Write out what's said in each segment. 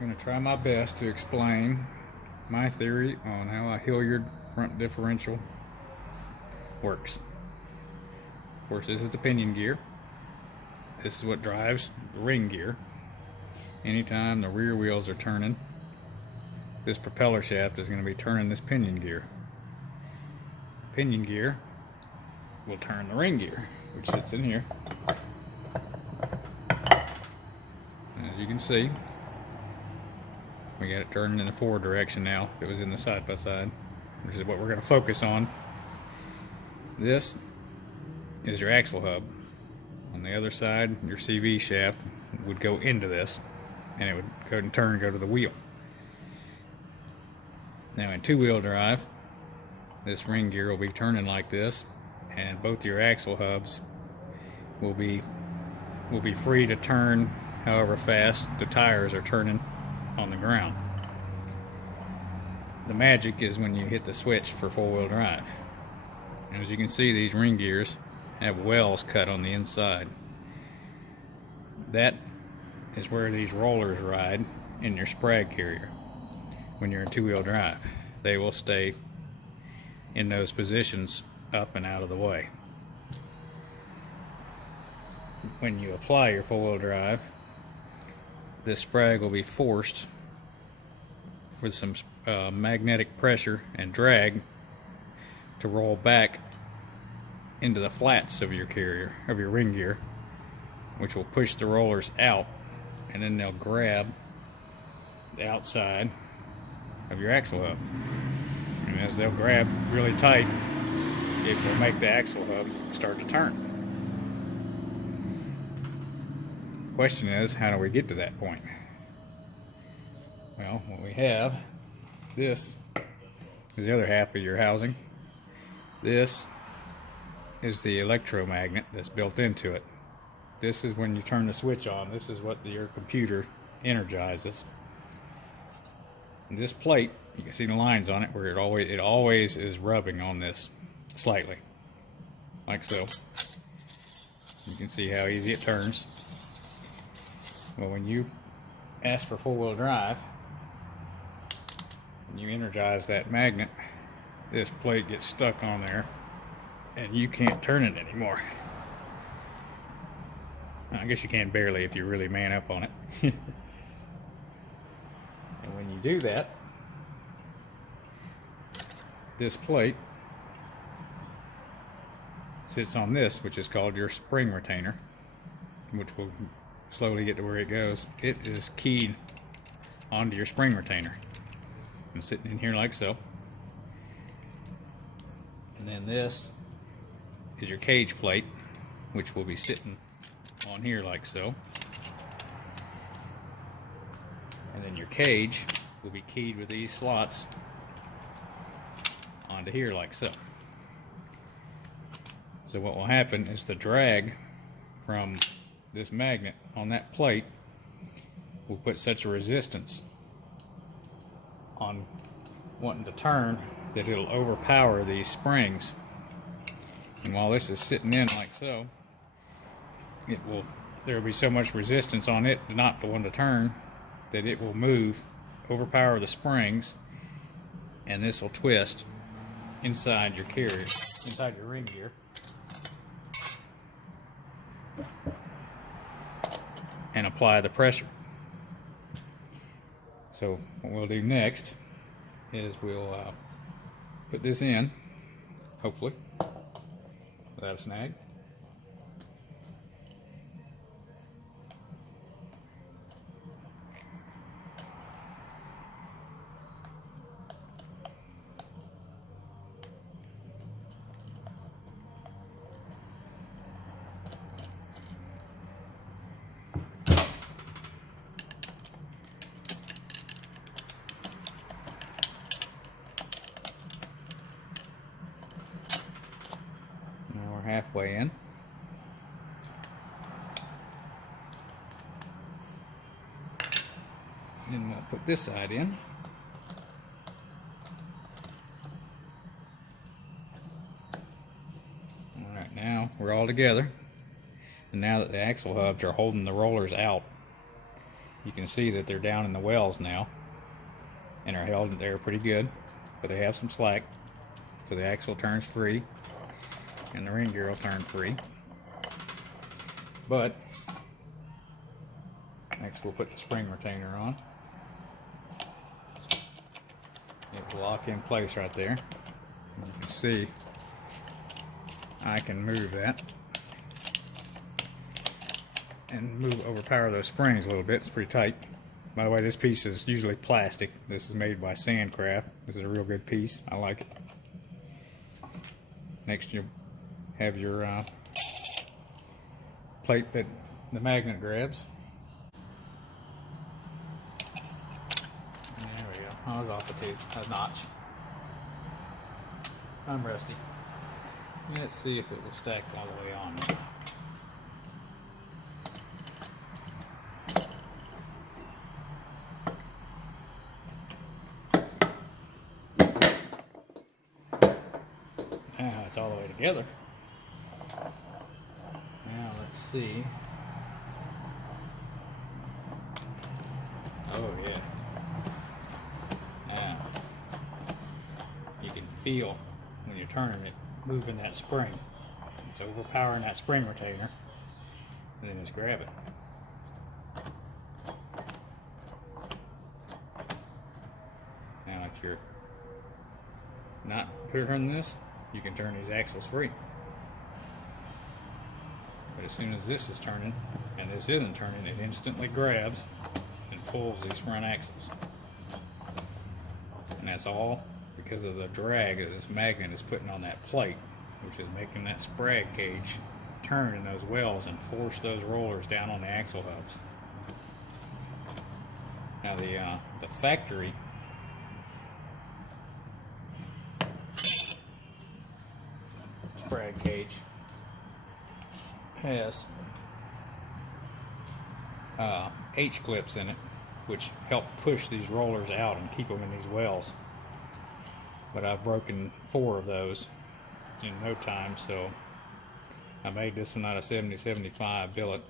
I'm going to try my best to explain my theory on how a Hilliard front differential works. Of course, this is the pinion gear. This is what drives the ring gear. Anytime the rear wheels are turning, this propeller shaft is going to be turning this pinion gear. Pinion gear will turn the ring gear, which sits in here. And as you can see, we got it turning in the forward direction now. If it was in the side by side, which is what we're going to focus on. This is your axle hub. On the other side, your CV shaft would go into this, and it would go and turn and go to the wheel. Now in two-wheel drive, this ring gear will be turning like this, and both your axle hubs will be free to turn however fast the tires are turning on the ground. The magic is when you hit the switch for four-wheel drive. And as you can see, these ring gears have wells cut on the inside. That is where these rollers ride in your sprag carrier when you're in two-wheel drive. They will stay in those positions up and out of the way. When you apply your four-wheel drive, this sprag will be forced with some magnetic pressure and drag to roll back into the flats of your carrier, of your ring gear, which will push the rollers out, and then they'll grab the outside of your axle hub. And as they'll grab really tight, it will make the axle hub start to turn. The question is, how do we get to that point? Well, what we have, this is the other half of your housing. This is the electromagnet that's built into it. This is when you turn the switch on. This is what your computer energizes. And this plate, you can see the lines on it where it always is rubbing on this slightly, like so. You can see how easy it turns. Well, when you ask for four-wheel drive, and you energize that magnet, this plate gets stuck on there and you can't turn it anymore. I guess you can barely if you really man up on it. And when you do that, this plate sits on this, which is called your spring retainer, which will slowly get to where it goes. It is keyed onto your spring retainer and sitting in here like so. And then this is your cage plate, which will be sitting on here like so. And then your cage will be keyed with these slots onto here like so. So what will happen is the drag from this magnet on that plate will put such a resistance on wanting to turn that it'll overpower these springs. And while this is sitting in like so, there will be so much resistance on it not to want to turn that it will move, overpower the springs, and this will twist inside your carrier, inside your ring gear, and apply the pressure. So what we'll do next is we'll put this in, hopefully without a snag. Halfway in. Then we'll put this side in. Alright, now we're all together. And now that the axle hubs are holding the rollers out, You can see that they're down in the wells now and are held there pretty good, but they have some slack, so the axle turns free and the ring gear will turn free. But next we'll put the spring retainer on. It will lock in place right there. You can see I can move that and overpower those springs a little bit. It's pretty tight. By the way, this piece is usually plastic. This is made by Sandcraft. This is a real good piece. I like it. Next you have your plate that the magnet grabs. And there we go. I was off a notch. I'm rusty. Let's see if it will stack all the way on. Now it's all the way together. Now let's see. Oh yeah. Now you can feel when you're turning it, moving that spring. It's overpowering that spring retainer, and then just grab it. Now if you're not turning this, you can turn these axles free. But as soon as this is turning, and this isn't turning, it instantly grabs and pulls these front axles. And that's all because of the drag that this magnet is putting on that plate, which is making that sprag cage turn in those wells and force those rollers down on the axle hubs. Now the factory sprag cage has H-clips in it, which help push these rollers out and keep them in these wells. But I've broken 4 of those in no time, so I made this one out of 70-75 billet,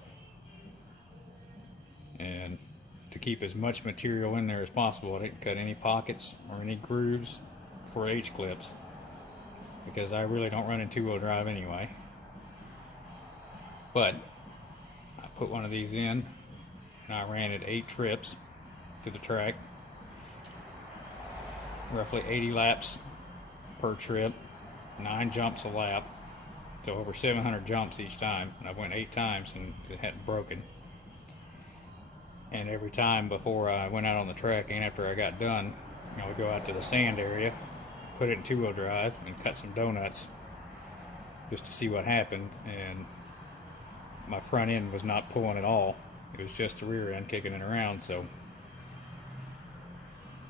and to keep as much material in there as possible, I didn't cut any pockets or any grooves for H-clips because I really don't run in 2-wheel drive anyway. But I put one of these in and I ran it 8 trips to the track, roughly 80 laps per trip, 9 jumps a lap, so over 700 jumps each time. And I went 8 times and it hadn't broken. And every time before I went out on the track and after I got done, I would go out to the sand area, put it in 2-wheel drive and cut some donuts just to see what happened. And my front end was not pulling at all. It was just the rear end kicking it around. So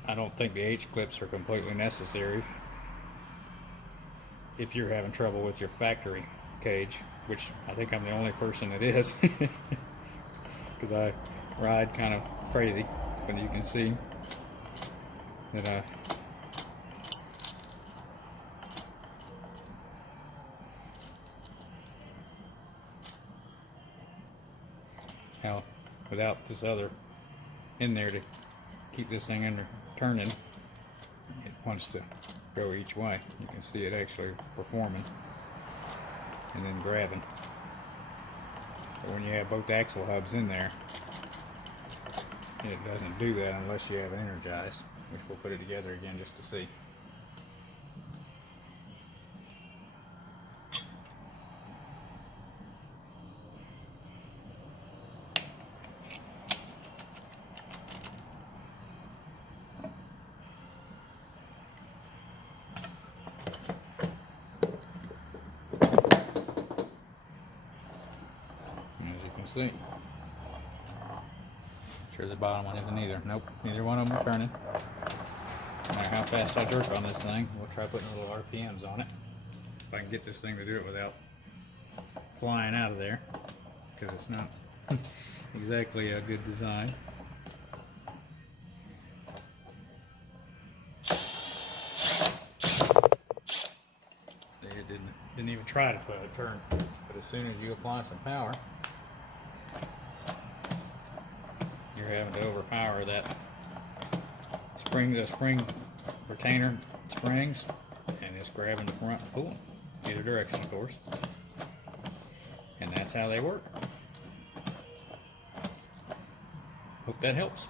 I don't think the H-clips are completely necessary if you're having trouble with your factory cage, which I think I'm the only person that is, because I ride kind of crazy. But you can see that how without this other in there to keep this thing under turning, it wants to go each way. You can see it actually performing and then grabbing. But when you have both axle hubs in there, it doesn't do that unless you have it energized, which we'll put it together again just to see. See, sure the bottom one isn't either. Nope, neither one of them are turning. No matter how fast I jerk on this thing, we'll try putting a little RPMs on it. If I can get this thing to do it without flying out of there, because it's not exactly a good design. It didn't even try to put a turn, but as soon as you apply some power, you're having to overpower that spring. The spring retainer springs, and it's grabbing the front and pulling either direction, of course. And that's how they work. Hope that helps.